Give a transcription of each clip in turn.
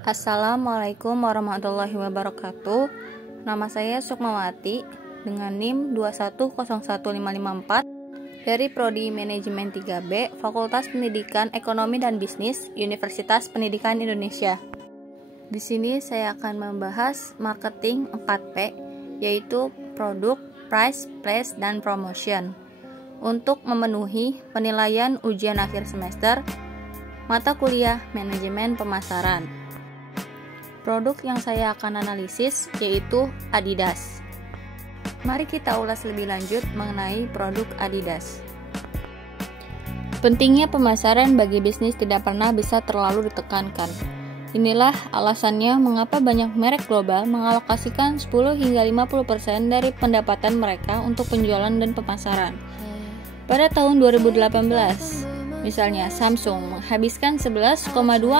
Assalamualaikum warahmatullahi wabarakatuh. Nama saya Sukmawati dengan NIM 2101554 dari Prodi Manajemen 3B, Fakultas Pendidikan Ekonomi dan Bisnis, Universitas Pendidikan Indonesia. Di sini saya akan membahas marketing 4P, yaitu produk, price, place, dan promotion. Untuk memenuhi penilaian ujian akhir semester mata kuliah manajemen pemasaran. Produk yang saya akan analisis yaitu Adidas. Mari kita ulas lebih lanjut mengenai produk Adidas. Pentingnya pemasaran bagi bisnis tidak pernah bisa terlalu ditekankan. Inilah alasannya mengapa banyak merek global mengalokasikan 10 hingga 50% dari pendapatan mereka untuk penjualan dan pemasaran. Pada tahun 2018, misalnya Samsung menghabiskan 11,2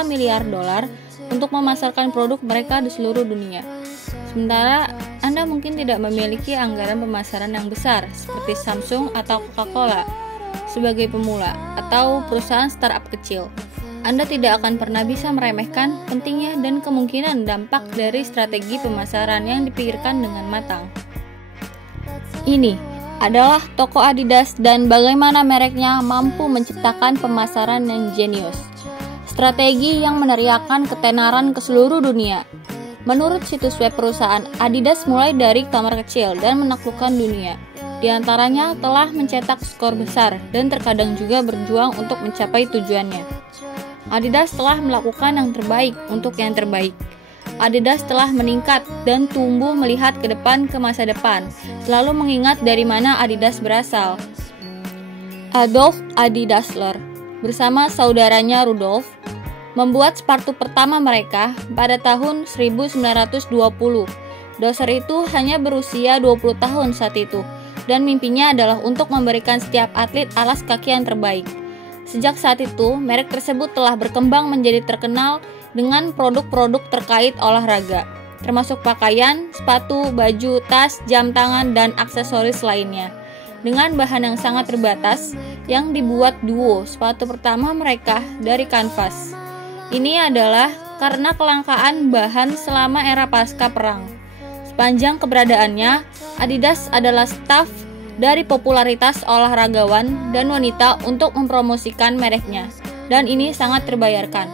miliar dolar untuk memasarkan produk mereka di seluruh dunia. Sementara Anda mungkin tidak memiliki anggaran pemasaran yang besar seperti Samsung atau Coca-Cola sebagai pemula atau perusahaan startup kecil. Anda tidak akan pernah bisa meremehkan pentingnya dan kemungkinan dampak dari strategi pemasaran yang dipikirkan dengan matang. Ini adalah toko Adidas dan bagaimana mereknya mampu menciptakan pemasaran yang jenius. Strategi yang meneriakkan ketenaran ke seluruh dunia. Menurut situs web perusahaan, Adidas mulai dari kamar kecil dan menaklukkan dunia. Di antaranya telah mencetak skor besar dan terkadang juga berjuang untuk mencapai tujuannya. Adidas telah melakukan yang terbaik untuk yang terbaik. Adidas telah meningkat dan tumbuh melihat ke depan ke masa depan, selalu mengingat dari mana Adidas berasal. Adolf Adi Dassler bersama saudaranya Rudolf membuat sepatu pertama mereka pada tahun 1920. Dassler itu hanya berusia 20 tahun saat itu, dan mimpinya adalah untuk memberikan setiap atlet alas kaki yang terbaik. Sejak saat itu, merek tersebut telah berkembang menjadi terkenal dengan produk-produk terkait olahraga, termasuk pakaian, sepatu, baju, tas, jam tangan, dan aksesoris lainnya. Dengan bahan yang sangat terbatas, yang dibuat duo sepatu pertama mereka dari kanvas. Ini adalah karena kelangkaan bahan selama era pasca perang. Sepanjang keberadaannya, Adidas adalah staf dari popularitas olahragawan dan wanita untuk mempromosikan mereknya, dan ini sangat terbayarkan.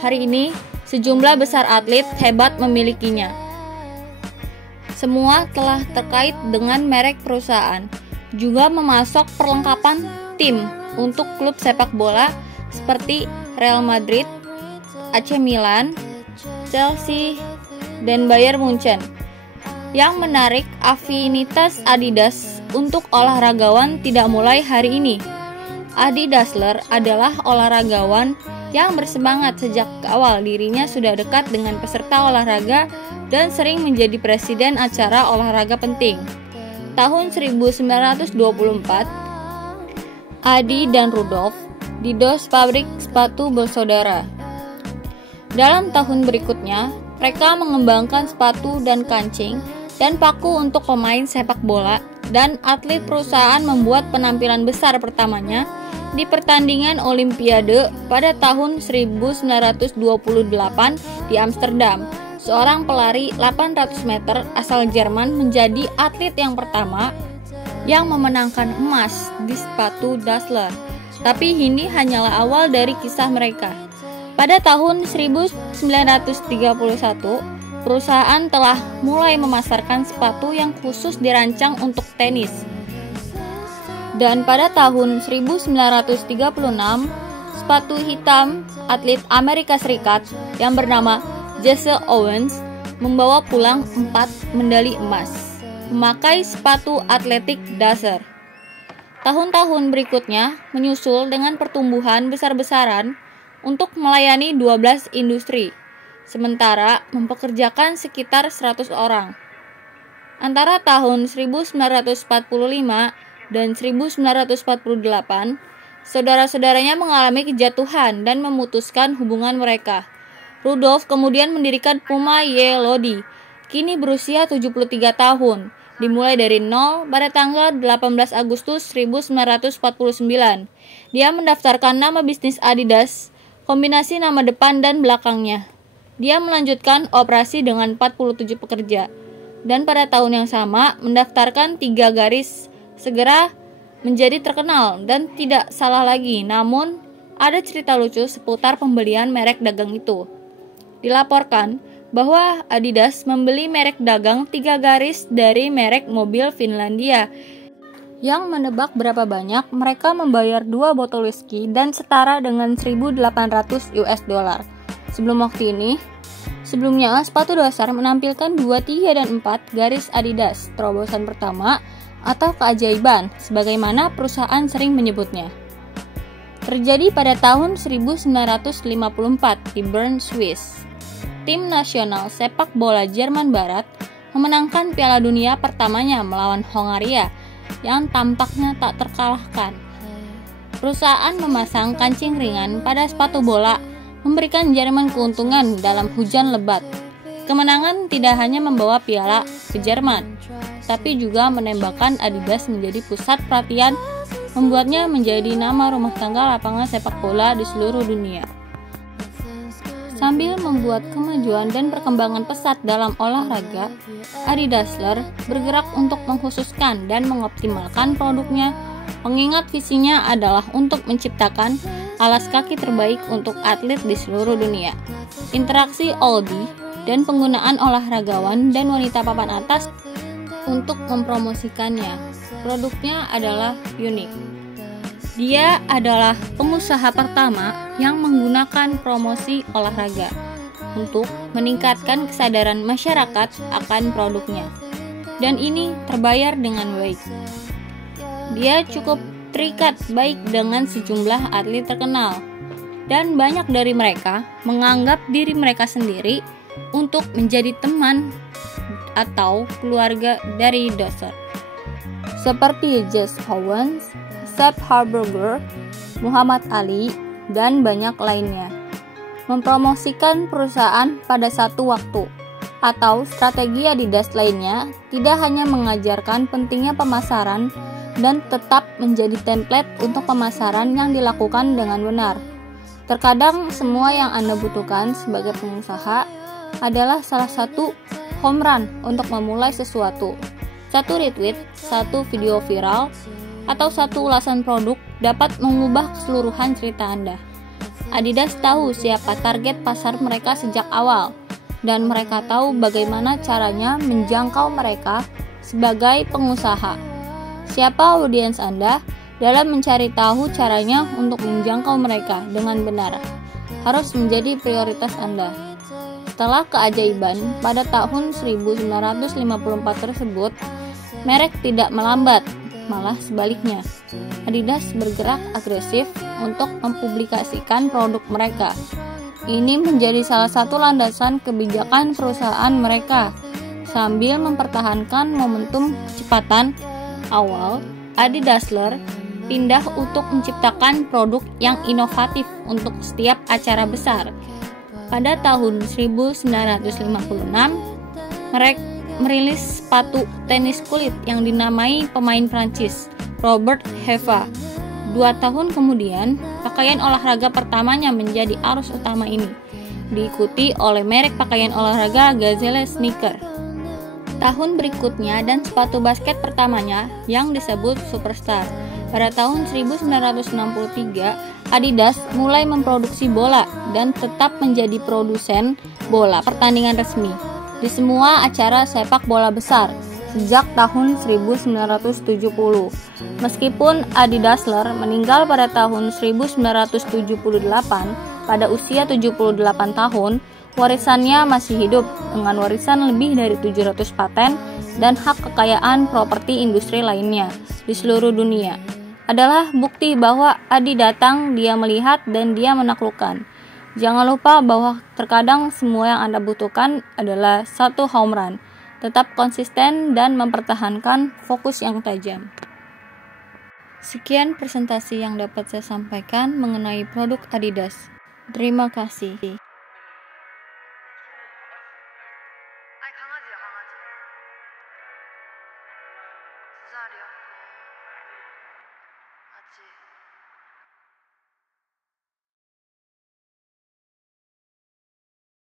Hari ini, sejumlah besar atlet hebat memilikinya. Semua telah terkait dengan merek perusahaan, juga memasok perlengkapan tim untuk klub sepak bola seperti Real Madrid, AC Milan, Chelsea, dan Bayern Munchen. Yang menarik, afinitas Adidas untuk olahragawan tidak mulai hari ini. Adi Dassler adalah olahragawan yang bersemangat sejak awal. Dirinya sudah dekat dengan peserta olahraga dan sering menjadi presiden acara olahraga penting. Tahun 1924, Adi dan Rudolf didos pabrik sepatu bersaudara. Dalam tahun berikutnya, mereka mengembangkan sepatu dan kancing dan paku untuk pemain sepak bola, dan atlet perusahaan membuat penampilan besar pertamanya di pertandingan Olimpiade pada tahun 1928 di Amsterdam. Seorang pelari 800 meter asal Jerman menjadi atlet yang pertama yang memenangkan emas di sepatu Dassler. Tapi ini hanyalah awal dari kisah mereka. Pada tahun 1931, perusahaan telah mulai memasarkan sepatu yang khusus dirancang untuk tenis. Dan pada tahun 1936, sepatu hitam atlet Amerika Serikat yang bernama Jesse Owens membawa pulang 4 medali emas, memakai sepatu atletik Dassler. Tahun-tahun berikutnya menyusul dengan pertumbuhan besar-besaran untuk melayani 12 industri, sementara mempekerjakan sekitar 100 orang. Antara tahun 1945 dan 1948, saudara-saudaranya mengalami kejatuhan dan memutuskan hubungan mereka. Rudolf kemudian mendirikan Puma Yellow, kini berusia 73 tahun, dimulai dari nol pada tanggal 18 Agustus 1949. Dia mendaftarkan nama bisnis Adidas, kombinasi nama depan dan belakangnya. Dia melanjutkan operasi dengan 47 pekerja, dan pada tahun yang sama mendaftarkan 3 garis segera menjadi terkenal dan tidak salah lagi. Namun, ada cerita lucu seputar pembelian merek dagang itu. Dilaporkan bahwa Adidas membeli merek dagang 3 garis dari merek mobil Finlandia. Yang menebak berapa banyak, mereka membayar 2 botol whisky dan setara dengan 1.800 US dollar. Sebelumnya, sepatu dasar menampilkan 2, 3, dan 4 garis Adidas, terobosan pertama atau keajaiban, sebagaimana perusahaan sering menyebutnya. Terjadi pada tahun 1954 di Bern, Swiss. Tim nasional sepak bola Jerman Barat memenangkan Piala Dunia pertamanya melawan Hongaria yang tampaknya tak terkalahkan. Perusahaan memasang kancing ringan pada sepatu bola memberikan Jerman keuntungan dalam hujan lebat. Kemenangan tidak hanya membawa piala ke Jerman, tapi juga menembakkan Adidas menjadi pusat perhatian, membuatnya menjadi nama rumah tangga lapangan sepak bola di seluruh dunia. Sambil membuat kemajuan dan perkembangan pesat dalam olahraga, Adidasler bergerak untuk mengkhususkan dan mengoptimalkan produknya. Mengingat visinya adalah untuk menciptakan alas kaki terbaik untuk atlet di seluruh dunia. Interaksi Aldi dan penggunaan olahragawan dan wanita papan atas untuk mempromosikannya. Produknya adalah unik. Dia adalah pengusaha pertama yang menggunakan promosi olahraga untuk meningkatkan kesadaran masyarakat akan produknya. Dan ini terbayar dengan baik. Dia cukup terikat baik dengan sejumlah atlet terkenal, dan banyak dari mereka menganggap diri mereka sendiri untuk menjadi teman atau keluarga dari Dasler. Seperti Jesse Owens, Sepp Herberger, Muhammad Ali, dan banyak lainnya. Mempromosikan perusahaan pada satu waktu atau strategi Adidas lainnya tidak hanya mengajarkan pentingnya pemasaran dan tetap menjadi template untuk pemasaran yang dilakukan dengan benar. Terkadang semua yang Anda butuhkan sebagai pengusaha adalah salah satu home run untuk memulai sesuatu. Satu retweet, satu video viral, atau satu ulasan produk dapat mengubah keseluruhan cerita Anda. Adidas tahu siapa target pasar mereka sejak awal, dan mereka tahu bagaimana caranya menjangkau mereka sebagai pengusaha. Siapa audiens Anda dalam mencari tahu caranya untuk menjangkau mereka dengan benar harus menjadi prioritas Anda. Setelah keajaiban pada tahun 1954 tersebut, merek tidak melambat, malah sebaliknya. Adidas bergerak agresif untuk mempublikasikan produk mereka. Ini menjadi salah satu landasan kebijakan perusahaan mereka. Sambil mempertahankan momentum kecepatan awal, Adidasler pindah untuk menciptakan produk yang inovatif untuk setiap acara besar. Pada tahun 1956, mereka merilis sepatu tenis kulit yang dinamai pemain Prancis, Robert Heva. 2 tahun kemudian, pakaian olahraga pertamanya menjadi arus utama ini, diikuti oleh merek pakaian olahraga Gazelle Sneaker. Tahun berikutnya dan sepatu basket pertamanya yang disebut Superstar. Pada tahun 1963, Adidas mulai memproduksi bola dan tetap menjadi produsen bola pertandingan resmi di semua acara sepak bola besar sejak tahun 1970. Meskipun Adidasler meninggal pada tahun 1978 pada usia 78 tahun, warisannya masih hidup dengan warisan lebih dari 700 paten dan hak kekayaan properti industri lainnya di seluruh dunia. Adalah bukti bahwa Adi datang, dia melihat, dan dia menaklukkan. Jangan lupa bahwa terkadang semua yang Anda butuhkan adalah satu home run. Tetap konsisten dan mempertahankan fokus yang tajam. Sekian presentasi yang dapat saya sampaikan mengenai produk Adidas. Terima kasih. 강아지야, 강아지. 2살이야.